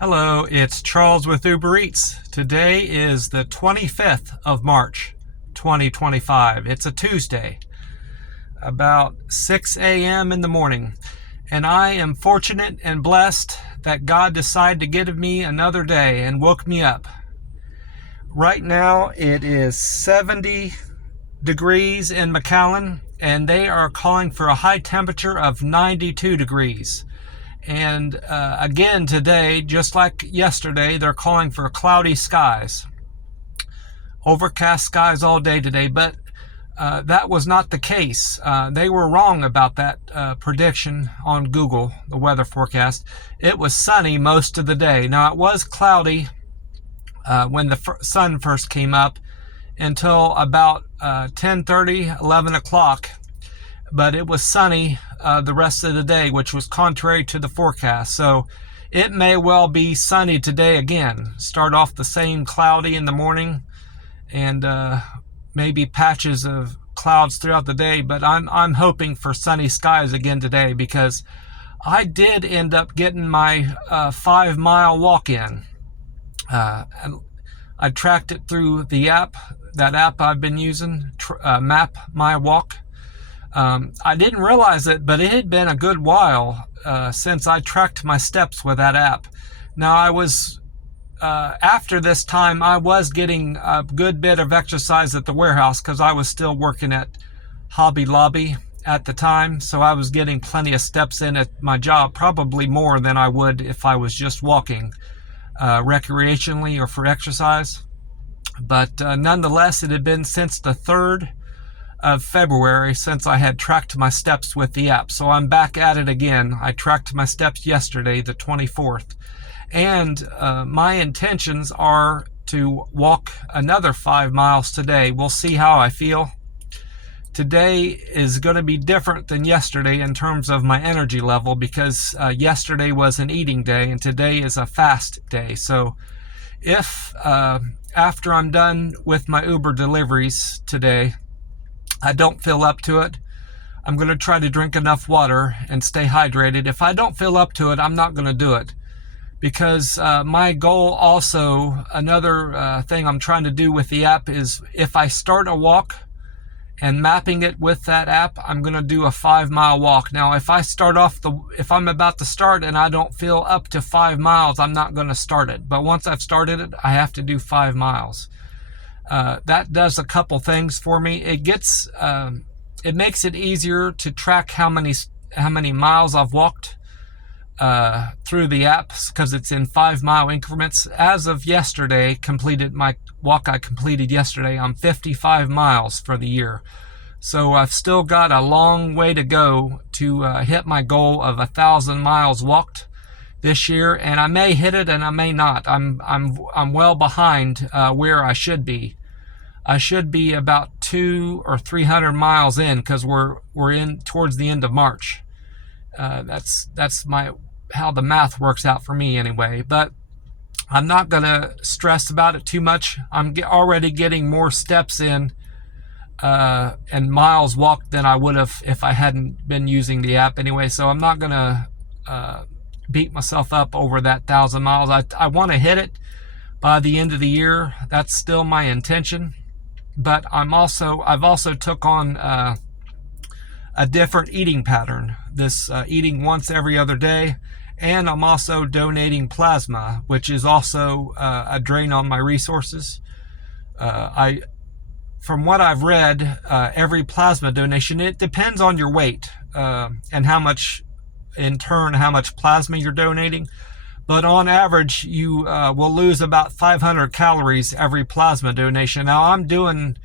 Hello, it's Charles with Uber Eats. Today is the 25th of March, 2025. It's a Tuesday, about 6 a.m. in the morning. And I am fortunate and blessed that God decided to give me another day and woke me up. Right now it is 70 degrees in McAllen, and they are calling for a high temperature of 92 degrees. And again today, just like yesterday, they're calling for cloudy skies. Overcast skies all day today, but that was not the case. They were wrong about that prediction on Google, the weather forecast. It was sunny most of the day. Now, it was cloudy when the sun first came up until about 10:30, 11 o'clock. But it was sunny the rest of the day, which was contrary to the forecast. So it may well be sunny today again. Start off the same cloudy in the morning and maybe patches of clouds throughout the day. But I'm hoping for sunny skies again today, because I did end up getting my 5-mile walk in. I tracked it through the app, that app I've been using, Map My Walk. I didn't realize it, but it had been a good while since I tracked my steps with that app. Now, I was, after this time, I was getting a good bit of exercise at the warehouse because I was still working at Hobby Lobby at the time. So I was getting plenty of steps in at my job, probably more than I would if I was just walking recreationally or for exercise. But nonetheless, it had been since the 3rd of February since I had tracked my steps with the app. So I'm back at it again. I tracked my steps yesterday, the 24th. And my intentions are to walk another 5 miles today. We'll see how I feel. Today is going to be different than yesterday in terms of my energy level, because yesterday was an eating day and today is a fast day. So if after I'm done with my Uber deliveries today, I don't feel up to it, I'm going to try to drink enough water and stay hydrated. If I don't feel up to it, I'm not going to do it. Because my goal also, another thing I'm trying to do with the app is, if I start a walk and mapping it with that app, I'm going to do a 5-mile walk. Now, if if I'm about to start and I don't feel up to 5 miles, I'm not going to start it. But once I've started it, I have to do 5 miles. That does a couple things for me. It makes it easier to track how many miles I've walked through the apps, because it's in 5-mile increments. As of yesterday, my walk I completed yesterday, I'm 55 miles for the year. So I've still got a long way to go to hit my goal of 1,000 miles walked this year, and I may hit it and I may not. I'm well behind where I should be. I should be about 200 or 300 miles in, because we're in towards the end of March. That's how the math works out for me anyway. But I'm not going to stress about it too much. I'm already getting more steps in and miles walked than I would have if I hadn't been using the app anyway. So I'm not going to beat myself up over that 1,000 miles. I want to hit it by the end of the year. That's still my intention. But I've also took on a different eating pattern. This eating once every other day, and I'm also donating plasma, which is also a drain on my resources. From what I've read, every plasma donation, it depends on your weight and how much plasma you're donating. But on average, you will lose about 500 calories every plasma donation. Now, I'm doing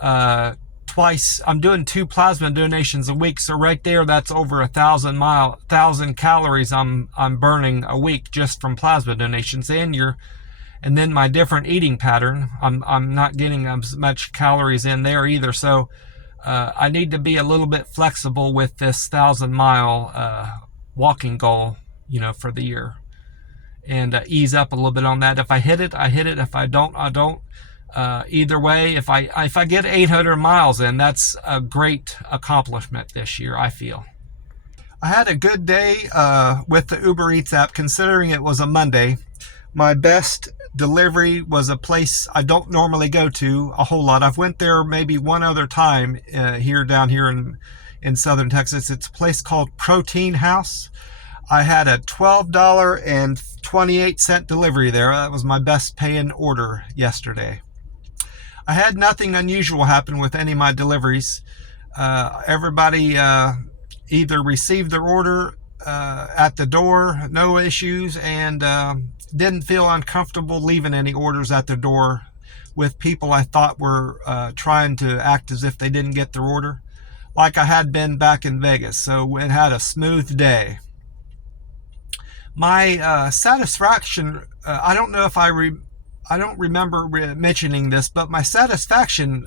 I'm doing 2 plasma donations a week. So right there, that's over 1,000 calories I'm burning a week just from plasma donations. And then my different eating pattern, I'm not getting as much calories in there either. So I need to be a little bit flexible with this 1,000-mile walking goal, for the year. And ease up a little bit on that. If I hit it, I hit it. If I don't, I don't. Either way, if I get 800 miles in, that's a great accomplishment this year, I feel. I had a good day with the Uber Eats app, considering it was a Monday. My best delivery was a place I don't normally go to a whole lot. I've went there maybe one other time down here in southern Texas. It's a place called Protein House. I had a $12.28 delivery there. That was my best paying order yesterday. I had nothing unusual happen with any of my deliveries. Everybody either received their order at the door, no issues, and didn't feel uncomfortable leaving any orders at the door with people I thought were trying to act as if they didn't get their order, like I had been back in Vegas. So it had a smooth day. My satisfaction, I don't know if I don't remember mentioning this, but my satisfaction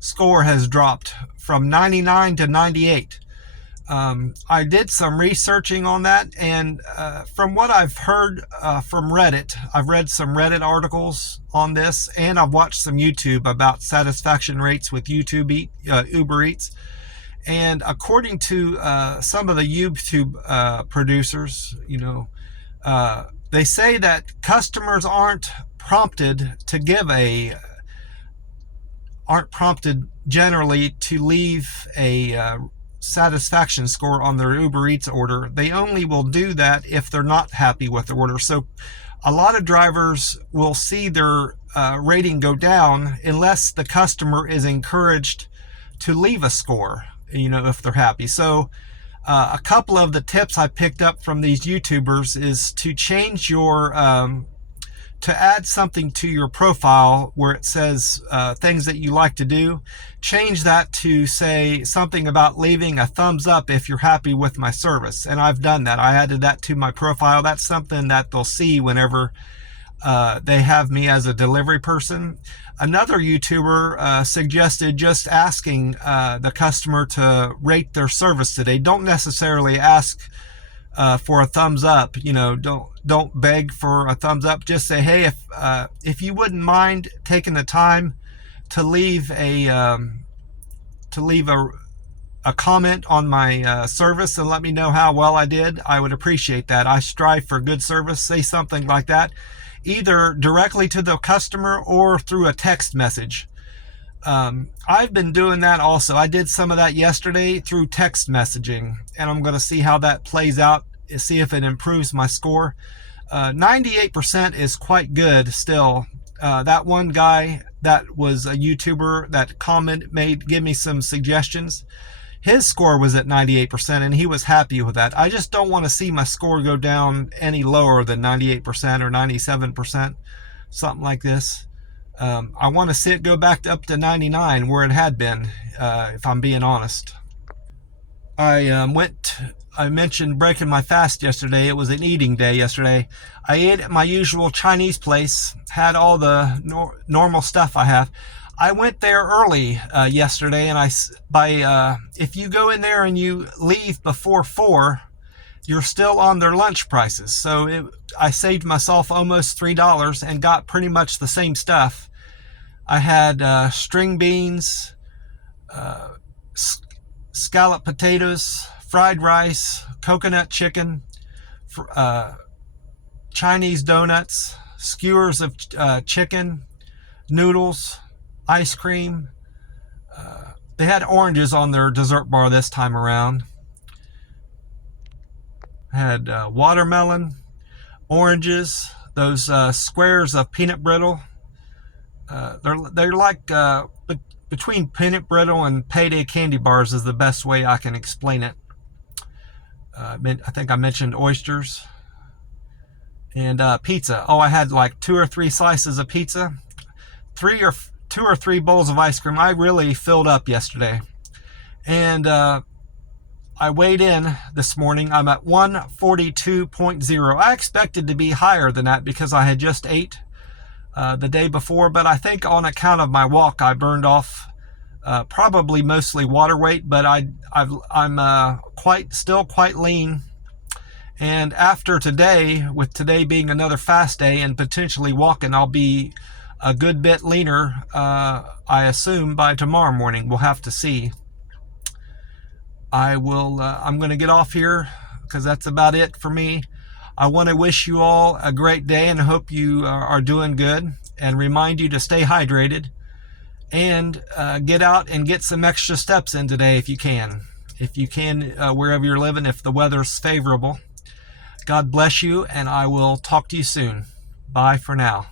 score has dropped from 99 to 98. I did some researching on that, and from what I've heard from Reddit, I've read some Reddit articles on this, and I've watched some YouTube about satisfaction rates with Uber Eats. And according to some of the YouTube producers, they say that customers aren't prompted generally to leave a satisfaction score on their Uber Eats order. They only will do that if they're not happy with the order. So a lot of drivers will see their rating go down unless the customer is encouraged to leave a score, if they're happy. So a couple of the tips I picked up from these YouTubers is to change your to add something to your profile where it says things that you like to do. Change that to say something about leaving a thumbs up if you're happy with my service. And I've done that. I added that to my profile. That's something that they'll see whenever they have me as a delivery person. Another YouTuber suggested just asking the customer to rate their service today. Don't necessarily ask for a thumbs up. Don't beg for a thumbs up. Just say, hey, if you wouldn't mind taking the time to leave a comment on my service and let me know how well I did, I would appreciate that. I strive for good service. Say something like that, either directly to the customer or through a text message. I've been doing that also. I did some of that yesterday through text messaging, and I'm going to see how that plays out, see if it improves my score. 98% is quite good still. That one guy that was a YouTuber that gave me some suggestions. His score was at 98%, and he was happy with that. I just don't want to see my score go down any lower than 98% or 97%, something like this. I want to see it go back up to 99 where it had been, if I'm being honest. I mentioned breaking my fast yesterday. It was an eating day yesterday. I ate at my usual Chinese place, had all the normal stuff I have. I went there early yesterday, and if you go in there and you leave before 4, you're still on their lunch prices. So I saved myself almost $3 and got pretty much the same stuff. I had string beans, scalloped potatoes, fried rice, coconut chicken, Chinese donuts, skewers of chicken, noodles, ice cream. They had oranges on their dessert bar this time around. Had watermelon, oranges, those squares of peanut brittle. They're like between peanut brittle and payday candy bars is the best way I can explain it. I think I mentioned oysters and pizza. I had like 2 or 3 slices of pizza, 2 or 3 bowls of ice cream. I really filled up yesterday, and I weighed in this morning. I'm at 142.0. I expected to be higher than that because I had just ate the day before, but I think on account of my walk, I burned off probably mostly water weight, but I'm still quite lean. And after today, with today being another fast day and potentially walking, I'll be a good bit leaner, I assume, by tomorrow morning. We'll have to see. I'm going to get off here because that's about it for me. I want to wish you all a great day and hope you are doing good, and remind you to stay hydrated and get out and get some extra steps in today if you can. If you can, wherever you're living, if the weather's favorable. God bless you, and I will talk to you soon. Bye for now.